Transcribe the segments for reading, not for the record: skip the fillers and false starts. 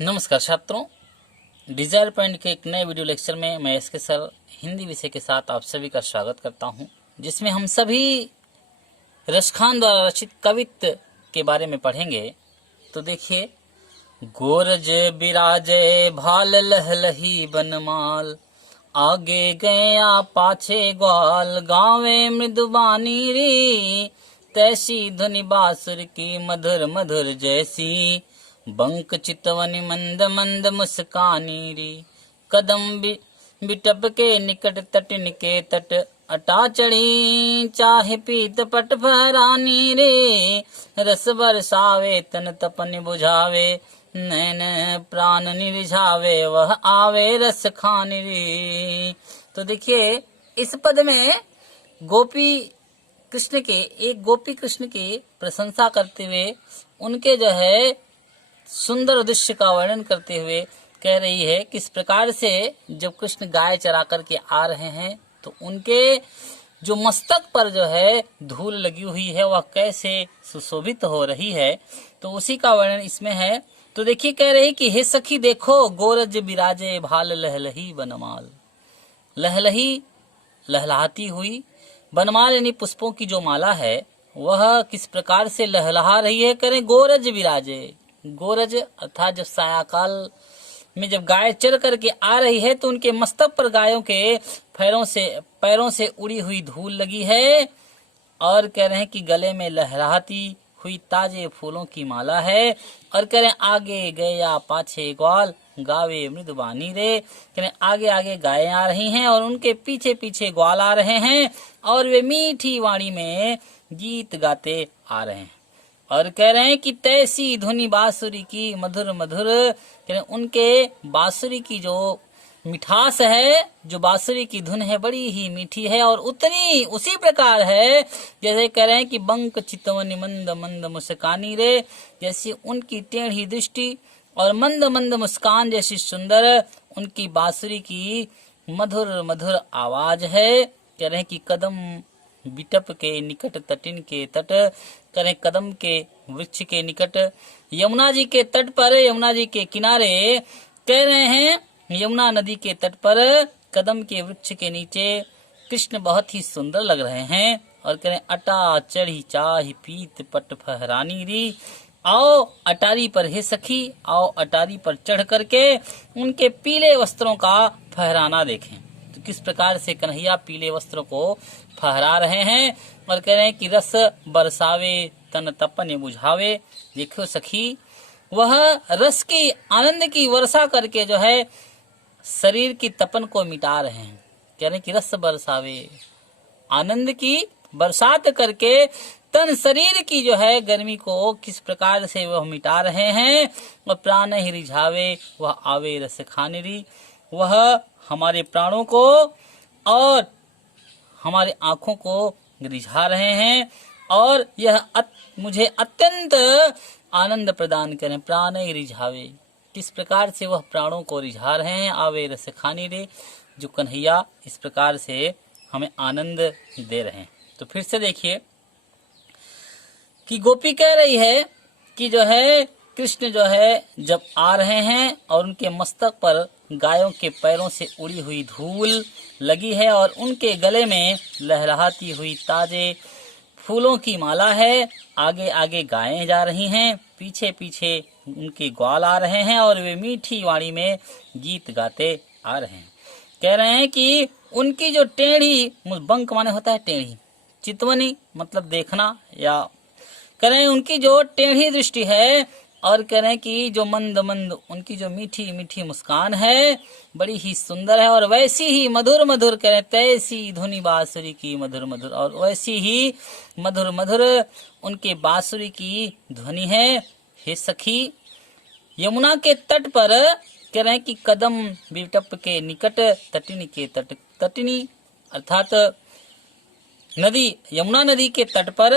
नमस्कार छात्रों, Dzire point के एक नए वीडियो लेक्चर में मैं एस के सर हिंदी विषय के साथ आप सभी का स्वागत करता हूं, जिसमें हम सभी रसखान द्वारा रचित कवित्व के बारे में पढ़ेंगे। तो देखिए, गोरज बिराजे भाल लहलही बनमाल, आगे गया पाछे ग्वाल, गावे मृदुबानी री, तैसी धुनि बासुर की मधुर मधुर जैसी, बंक चितवनि मंद मंद मुस्कानी री, कदम बिटप के निकट तटिन के तट, अटा चढ़ी चाहे पीत पट फहरानी रे, रस बरसावे तन तपन बुझावे, नैन प्राण निरिझावे, वह आवे रस खानी रे। तो देखिए, इस पद में गोपी कृष्ण के एक गोपी कृष्ण की प्रशंसा करते हुए उनके जो है सुंदर दृश्य का वर्णन करते हुए कह रही है कि इस प्रकार से जब कृष्ण गाय चरा करके आ रहे हैं तो उनके जो मस्तक पर जो है धूल लगी हुई है वह कैसे सुशोभित हो रही है, तो उसी का वर्णन इसमें है। तो देखिए, कह रही कि हे सखी देखो, गोरज बिराजे भाल लहलही बनमाल। लहलही लहलहाती हुई, बनमाल यानी पुष्पों की जो माला है वह किस प्रकार से लहलहा रही है। करें गोरज बिराजे, गोरज अर्थात जब सायाकाल में जब गाय चर करके आ रही है तो उनके मस्तक पर गायों के पैरों से उड़ी हुई धूल लगी है, और कह रहे हैं कि गले में लहराती हुई ताजे फूलों की माला है, और कह रहे हैं आगे गया पाछे ग्वाल, गावे मृदुबानी रे। कह रहे आगे आगे गायें आ रही हैं और उनके पीछे पीछे ग्वाल आ रहे हैं, और वे मीठी वाणी में गीत गाते आ रहे हैं। और कह रहे हैं कि तैसी धुनि बांसुरी की मधुर मधुर, कह रहे उनके बांसुरी की जो मिठास है, जो बांसुरी की धुन है बड़ी ही मीठी है, और उतनी उसी प्रकार है जैसे कह रहे हैं कि बंक चितवनि मंद मंद मुस्कानी रे, जैसी उनकी टेढ़ी दृष्टि और मंद मंद मुस्कान जैसी सुंदर उनकी बांसुरी की मधुर मधुर आवाज है। कह रहे हैं कि कदम बिटप के निकट तटिन के तट, करें कदम के वृक्ष के निकट, यमुना जी के तट पर, यमुना जी के किनारे, कह रहे हैं यमुना नदी के तट पर कदम के वृक्ष के नीचे कृष्ण बहुत ही सुंदर लग रहे हैं। और कह रहे अटा चढ़ी चाही पीत पट फहरानी री, आओ अटारी पर हे सखी, आओ अटारी पर चढ़ करके उनके पीले वस्त्रों का फहराना देखें। तो किस प्रकार से कन्हैया पीले वस्त्रों को फहरा रहे हैं, और कह रहे हैं कि रस बरसावे तन तपन बुझावे। देखो सखी, वह रस की आनंद की वर्षा करके जो है शरीर की तपन को मिटा रहे हैं। कह रहे हैं कि रस बरसावे, आनंद की बरसात करके तन शरीर की जो है गर्मी को किस प्रकार से वह मिटा रहे हैं। और प्राण ही रिझावे, वह आवे रस खाने री, वह हमारे प्राणों को और हमारे आंखों को रिझा रहे हैं, और यह मुझे अत्यंत आनंद प्रदान करें। प्राण ही रिझावे, किस प्रकार से वह प्राणों को रिझा रहे हैं। आवे रस खानी रे, जो कन्हैया इस प्रकार से हमें आनंद दे रहे हैं। तो फिर से देखिए कि गोपी कह रही है कि जो है कृष्ण जो है जब आ रहे हैं और उनके मस्तक पर गायों के पैरों से उड़ी हुई धूल लगी है, और उनके गले में लहराती हुई ताजे फूलों की माला है। आगे आगे गायें जा रही हैं, पीछे पीछे उनके ग्वाल आ रहे हैं, और वे मीठी वाणी में गीत गाते आ रहे हैं। कह रहे हैं कि उनकी जो टेढ़ी, बंक माने होता है टेढ़ी, चितवनी मतलब देखना, या कह रहे हैं उनकी जो टेढ़ी दृष्टि है, और कह रहे हैं कि जो मंद मंद उनकी जो मीठी मीठी मुस्कान है बड़ी ही सुंदर है, और वैसी ही मधुर मधुर, कह रहे हैं तैसी धुनि बांसुरी की मधुर मधुर, और वैसी ही मधुर मधुर उनके बांसुरी की ध्वनि है। हे सखी, यमुना के तट पर, कह रहे हैं कि कदम बिटप के निकट तटिनी के तट, तटिनी अर्थात नदी, यमुना नदी के तट पर,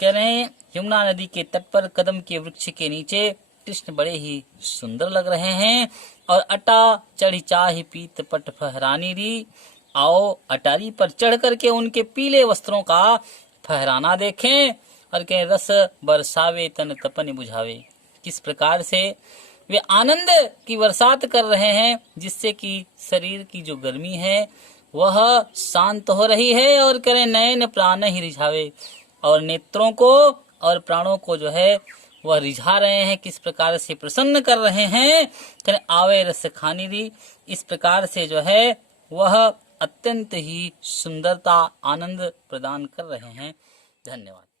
कह रहे हैं यमुना नदी के तट पर कदम के वृक्ष के नीचे कृष्ण बड़े ही सुंदर लग रहे हैं। और अटा चढ़ी चाही पीत पट फहरानी री, आओ अटारी पर चढ़ करके उनके पीले वस्त्रों का फहराना देखें। और कहें रस बरसावे तन तपन बुझावे, किस प्रकार से वे आनंद की बरसात कर रहे हैं, जिससे कि शरीर की जो गर्मी है वह शांत हो रही है और करें नयन प्राण ही रिझावे, और नेत्रों को और प्राणों को जो है वह रिझा रहे हैं, किस प्रकार से प्रसन्न कर रहे हैं, करें आवे रस खानी री, इस प्रकार से जो है वह अत्यंत ही सुंदरता आनंद प्रदान कर रहे हैं। धन्यवाद।